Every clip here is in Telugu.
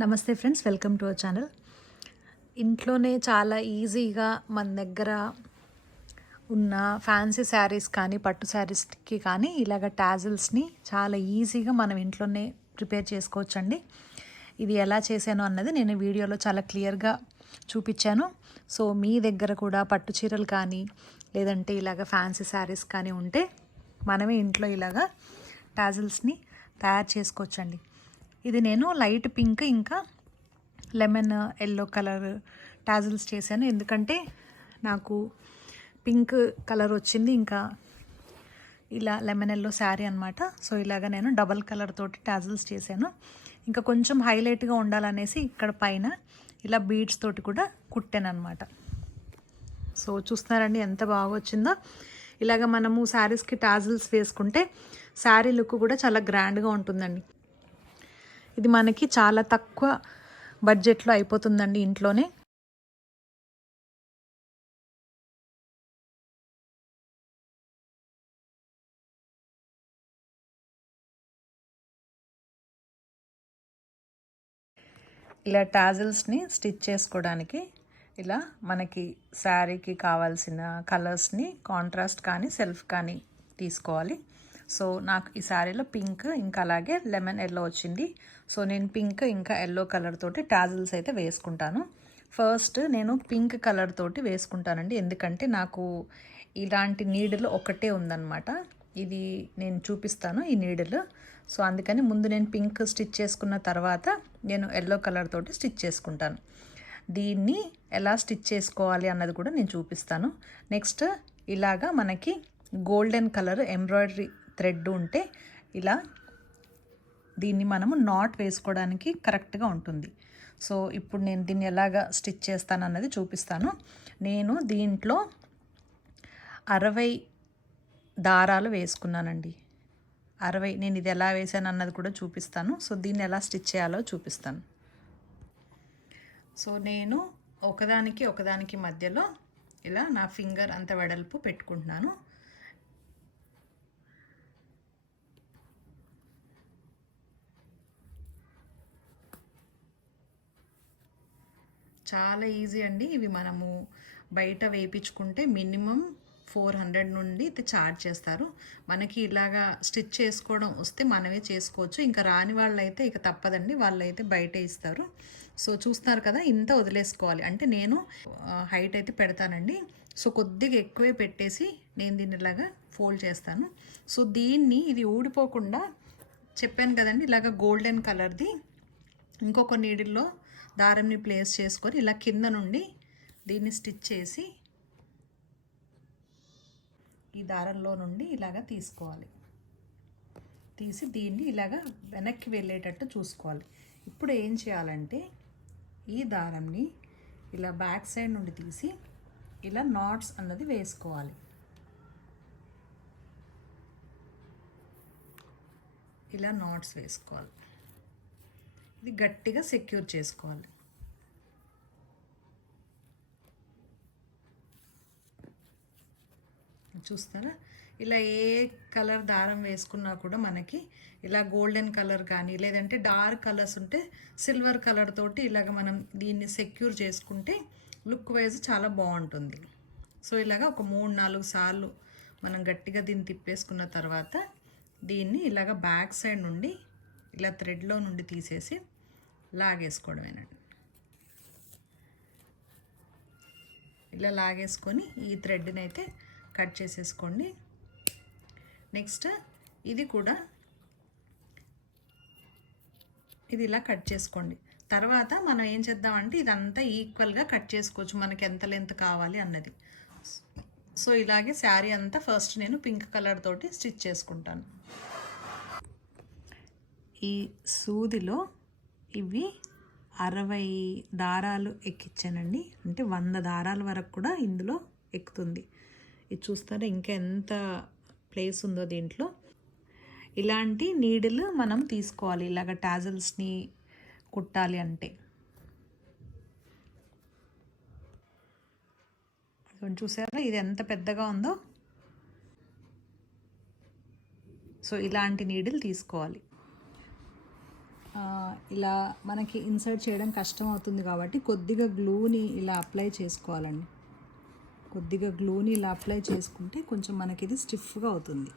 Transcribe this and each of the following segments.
నమస్తే friends welcome to our channel. ఇంట్లోనే చాలా ఈజీగా మన దగ్గర ఉన్న ఫ్యాన్సీ శారీస్ కానీ పట్టు శారీస్కి కానీ ఇలాగ టాజిల్స్ని చాలా ఈజీగా మనం ఇంట్లోనే ప్రిపేర్ చేసుకోవచ్చండి. ఇది ఎలా చేశాను అన్నది నేను వీడియోలో చాలా క్లియర్గా చూపించాను. సో మీ దగ్గర కూడా పట్టు చీరలు కానీ లేదంటే ఇలాగ ఫ్యాన్సీ శారీస్ కానీ ఉంటే మనమే ఇంట్లో ఇలాగా టాజిల్స్ని తయారు చేసుకోవచ్చండి. ఇది నేను లైట్ పింక్ ఇంకా లెమన్ ఎల్లో కలర్ టాజిల్స్ చేశాను. ఎందుకంటే నాకు పింక్ కలర్ వచ్చింది ఇంకా ఇలా లెమన్ ఎల్లో శారీ అనమాట సో ఇలాగ నేను డబల్ కలర్ తోటి టాజిల్స్ చేశాను. ఇంకా కొంచెం హైలైట్గా ఉండాలనేసి ఇక్కడ పైన ఇలా బీడ్స్ తోటి కూడా కుట్టాను అనమాట సో చూస్తున్నారండి ఎంత బాగా వచ్చిందో. ఇలాగ మనము శారీస్కి టాజిల్స్ వేసుకుంటే శారీ లుక్ కూడా చాలా గ్రాండ్గా ఉంటుందండి. ఇది మనకి చాలా తక్కువ బడ్జెట్లో అయిపోతుందండి ఇంట్లోనే. ఇలా టాజిల్స్ని స్టిచ్ చేసుకోవడానికి ఇలా మనకి శారీకి కావాల్సిన కలర్స్ని కాంట్రాస్ట్ కానీ సెల్ఫ్ కానీ తీసుకోవాలి. సో నాకు ఈ శారీలో పింక్ ఇంకా అలాగే లెమన్ ఎల్లో వచ్చింది. సో నేను పింక్ ఇంకా ఎల్లో కలర్ తోటి టాజిల్స్ అయితే వేసుకుంటాను. ఫస్ట్ నేను పింక్ కలర్ తోటి వేసుకుంటానండి. ఎందుకంటే నాకు ఇలాంటి నీడలు ఒకటే ఉందన్నమాట. ఇది నేను చూపిస్తాను ఈ నీడలు. సో అందుకని ముందు నేను పింక్ స్టిచ్ చేసుకున్న తర్వాత నేను ఎల్లో కలర్ తోటి స్టిచ్ చేసుకుంటాను. దీన్ని ఎలా స్టిచ్ చేసుకోవాలి అన్నది కూడా నేను చూపిస్తాను. నెక్స్ట్ ఇలాగా మనకి గోల్డెన్ కలర్ ఎంబ్రాయిడరీ థ్రెడ్ ఉంటే ఇలా దీన్ని మనము నాట్ వేసుకోవడానికి కరెక్ట్గా ఉంటుంది. సో ఇప్పుడు నేను దీన్ని ఎలాగ స్టిచ్ చేస్తాను అన్నది చూపిస్తాను. నేను దీంట్లో అరవై దారాలు వేసుకున్నానండి. అరవై నేను ఇది ఎలా వేసాను అన్నది కూడా చూపిస్తాను. సో దీన్ని ఎలా స్టిచ్ చేయాలో చూపిస్తాను. సో నేను ఒకదానికి ఒకదానికి మధ్యలో ఇలా నా ఫింగర్ అంత వెడల్పు పెట్టుకుంటున్నాను. చాలా ఈజీ అండి. ఇవి మనము బయట వేయించుకుంటే మినిమం ఫోర్ హండ్రెడ్ నుండి అయితే ఛార్జ్ చేస్తారు. మనకి ఇలాగా స్టిచ్ చేసుకోవడం వస్తే మనమే చేసుకోవచ్చు. ఇంకా రాని వాళ్ళైతే ఇక తప్పదండి. వాళ్ళైతే బయట ఇస్తారు. సో చూస్తున్నారు కదా ఇంత వదిలేసుకోవాలి. అంటే నేను హైట్ అయితే పెడతానండి. సో కొద్దిగా ఎక్కువే పెట్టేసి నేను దీన్ని ఇలాగా ఫోల్డ్ చేస్తాను. సో దీన్ని ఇది ఊడిపోకుండా చెప్పాను కదండి ఇలాగ గోల్డెన్ కలర్ది. ఇంకొక నీడిల్లో దారంని ప్లేస్ చేసుకొని ఇలా కింద నుండి దీన్ని స్టిచ్ చేసి ఈ దారంలో నుండి ఇలాగ తీసుకోవాలి. తీసి దీన్ని ఇలాగ వెనక్కి వెళ్ళేటట్టు చూసుకోవాలి. ఇప్పుడు ఏం చేయాలంటే ఈ దారంని ఇలా బ్యాక్ సైడ్ నుండి తీసి ఇలా నాట్స్ అన్నది వేసుకోవాలి. ఇలా నాట్స్ వేసుకోవాలి. ఇది గట్టిగా సెక్యూర్ చేసుకోవాలి. చూస్తారా? ఇలా ఏ కలర్ దారం వేసుకున్నా కూడా మనకి ఇలా గోల్డెన్ కలర్ కానీ లేదంటే డార్క్ కలర్స్ ఉంటే సిల్వర్ కలర్ తోటి ఇలాగ మనం దీన్ని సెక్యూర్ చేసుకుంటే లుక్ వైజ్ చాలా బాగుంటుంది. సో ఇలాగ ఒక మూడు నాలుగు సార్లు మనం గట్టిగా దీన్ని తిప్పేసుకున్న తర్వాత దీన్ని ఇలాగ బ్యాక్ సైడ్ నుండి ఇలా థ్రెడ్లో నుండి తీసేసి లాగేసుకోవడమేనండి. ఇలా లాగేసుకొని ఈ థ్రెడ్ని అయితే కట్ చేసేసుకోండి. నెక్స్ట్ ఇది కూడా ఇది ఇలా కట్ చేసుకోండి. తర్వాత మనం ఏం చేద్దామంటే ఇదంతా ఈక్వల్గా కట్ చేసుకోవచ్చు. మనకి ఎంత లెంత్ కావాలి అన్నది. సో ఇలాగే శారీ అంతా ఫస్ట్ నేను పింక్ కలర్ తోటి స్టిచ్ చేసుకుంటాను. ఈ సూదిలో ఇవి అరవై దారాలు ఎక్కించానండి అంటే వంద దారాల వరకు కూడా ఇందులో ఎక్కుతుంది. ఇది చూస్తారా ఇంకా ఎంత ప్లేస్ ఉందో దీంట్లో. ఇలాంటి నీడిల్ మనం తీసుకోవాలి. ఇలాగ టాజల్స్ని కుట్టాలి అంటే. చూసారా? ఇది ఎంత పెద్దగా ఉందో. సో ఇలాంటి నీడిల్ తీసుకోవాలి. ఇలా మనకి ఇన్సర్ట్ చేయడం కష్టం అవుతుంది కాబట్టి కొద్దిగా గ్లూని ఇలా అప్లై చేసుకోవాలండి. కొద్దిగా గ్లూని ఇలా అప్లై చేసుకుంటే కొంచెం మనకి ఇది స్టిఫ్గా అవుతుంది.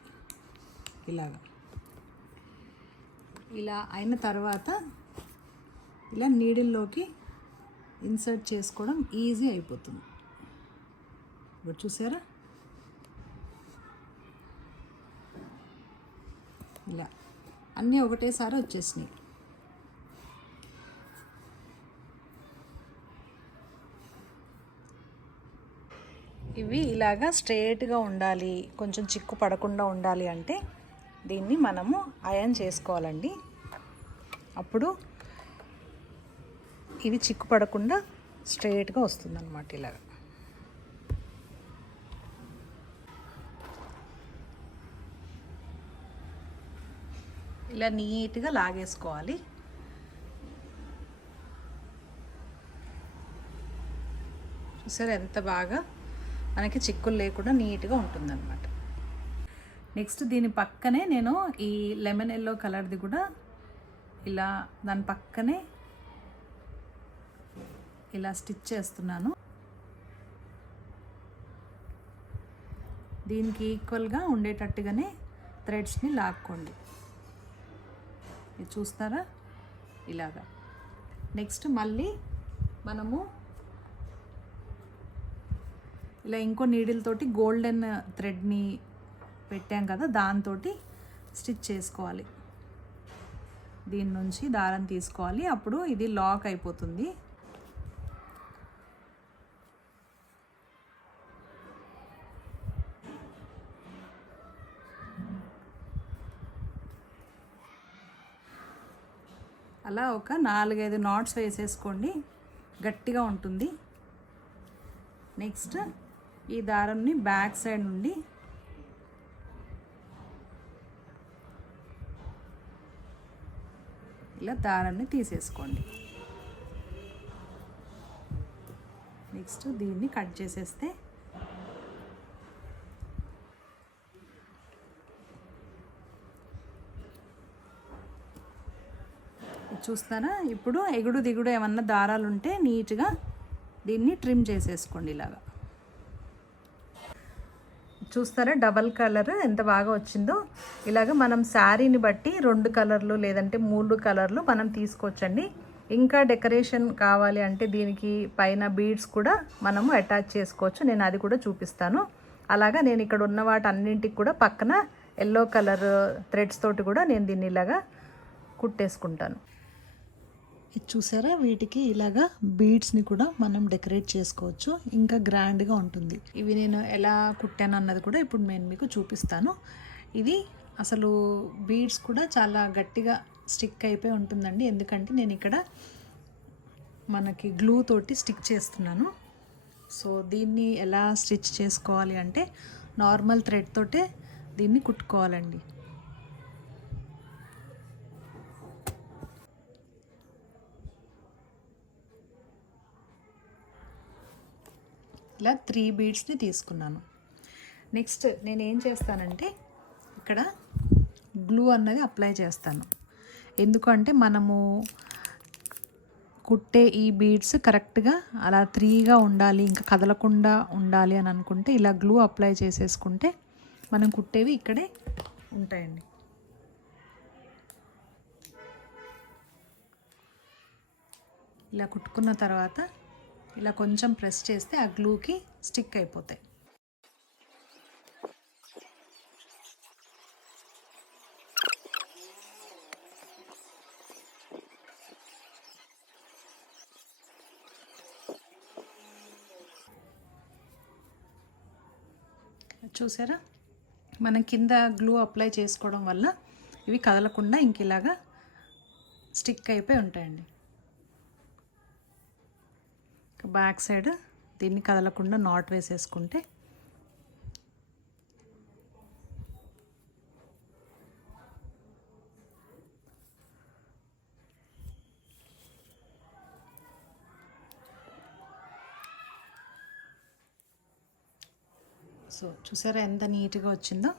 ఇలాగా. ఇలా అయిన తర్వాత ఇలా నీడిల్లోకి ఇన్సర్ట్ చేసుకోవడం ఈజీ అయిపోతుంది. ఇప్పుడు చూసారా? ఇలా. అన్నీ ఒకటేసారి వచ్చేసినాయి. ఇవి ఇలాగా స్ట్రేట్గా ఉండాలి కొంచెం చిక్కు పడకుండా ఉండాలి అంటే దీన్ని మనము అయన్ చేసుకోవాలండి. అప్పుడు ఇవి చిక్కు పడకుండా స్ట్రేట్గా వస్తుంది అనమాట ఇలాగ. ఇలా నీట్గా లాగేసుకోవాలి. చూసారు ఎంత బాగా మనకి చిక్కులు లేకుండా నీట్గా ఉంటుందన్నమాట. నెక్స్ట్ దీని పక్కనే నేను ఈ లెమన్ ఎల్లో కలర్ది కూడా ఇలా దాని పక్కనే ఇలా స్టిచ్ చేస్తున్నాను. దీనికి ఈక్వల్గా ఉండేటట్టుగానే థ్రెడ్స్ని లాక్కోండి. ఇది చూస్తారా? ఇలాగా. నెక్స్ట్ మళ్ళీ మనము ఇలా ఇంకో నీడిల్ తోటి గోల్డెన్ థ్రెడ్ని పెట్టాం కదా దాంతో స్టిచ్ చేసుకోవాలి. దీని నుంచి దారం తీసుకోవాలి. అప్పుడు ఇది లాక్ అయిపోతుంది. అలా ఒక నాలుగైదు నాట్స్ వేసేసుకోండి. గట్టిగా ఉంటుంది. నెక్స్ట్ ఈ దారంని బ్యాక్ సైడ్ నుండి ఇలా దారాన్ని తీసేసుకోండి. నెక్స్ట్ దీన్ని కట్ చేసేస్తే చూస్తారా ఇప్పుడు ఎగుడు దిగుడు ఏమన్నా దారాలు ఉంటే నీట్గా దీన్ని ట్రిమ్ చేసేసుకోండి ఇలాగా. చూస్తారా? డబల్ కలర్ ఎంత బాగా వచ్చిందో. ఇలాగ మనం శారీని బట్టి రెండు కలర్లు లేదంటే మూడు కలర్లు మనం తీసుకోవచ్చండి. ఇంకా డెకరేషన్ కావాలి అంటే దీనికి పైన బీడ్స్ కూడా మనము అటాచ్ చేసుకోవచ్చు. నేను అది కూడా చూపిస్తాను. అలాగా నేను ఇక్కడ ఉన్న వాటి అన్నింటికి కూడా పక్కన ఎల్లో కలర్ థ్రెడ్స్ తోటి కూడా నేను దీన్ని ఇలాగా కుట్టేసుకుంటాను. చూసారా? వీటికి ఇలాగా బీడ్స్ని కూడా మనం డెకరేట్ చేసుకోవచ్చు. ఇంకా గ్రాండ్గా ఉంటుంది. ఇవి నేను ఎలా కుట్టాను అన్నది కూడా ఇప్పుడు నేను మీకు చూపిస్తాను. ఇది అసలు బీడ్స్ కూడా చాలా గట్టిగా స్టిక్ అయిపోయి ఉంటుందండి. ఎందుకంటే నేను ఇక్కడ మనకి గ్లూ తోటి స్టిక్ చేస్తున్నాను. సో దీన్ని ఎలా స్టిచ్ చేసుకోవాలి అంటే నార్మల్ థ్రెడ్ తోటే దీన్ని కుట్టుకోవాలండి. ఇలా త్రీ బీడ్స్ని తీసుకున్నాను. నెక్స్ట్ నేను ఏం చేస్తానంటే ఇక్కడ గ్లూ అన్నది అప్లై చేస్తాను. ఎందుకంటే మనము కుట్టే ఈ బీడ్స్ కరెక్ట్గా అలా త్రీగా ఉండాలి ఇంకా కదలకుండా ఉండాలి అని అనుకుంటే ఇలా గ్లూ అప్లై చేసేసుకుంటే మనం కుట్టేవి ఇక్కడే ఉంటాయండి. ఇలా కుట్టుకున్న తర్వాత ఇలా కొంచెం ప్రెస్ చేస్తే ఆ గ్లూకి స్టిక్ అయిపోతాయి. చూసారా? మనం కింద గ్లూ అప్లై చేసుకోవడం వల్ల ఇవి కదలకుండా ఇంక ఇలాగా స్టిక్ అయిపోయి ఉంటాయండి. బ్యాక్ సైడ్ దీన్ని కదలకుండా నాట్ వేసేసుకుంటే సో చూసారా ఎంత నీట్గా వచ్చిందో?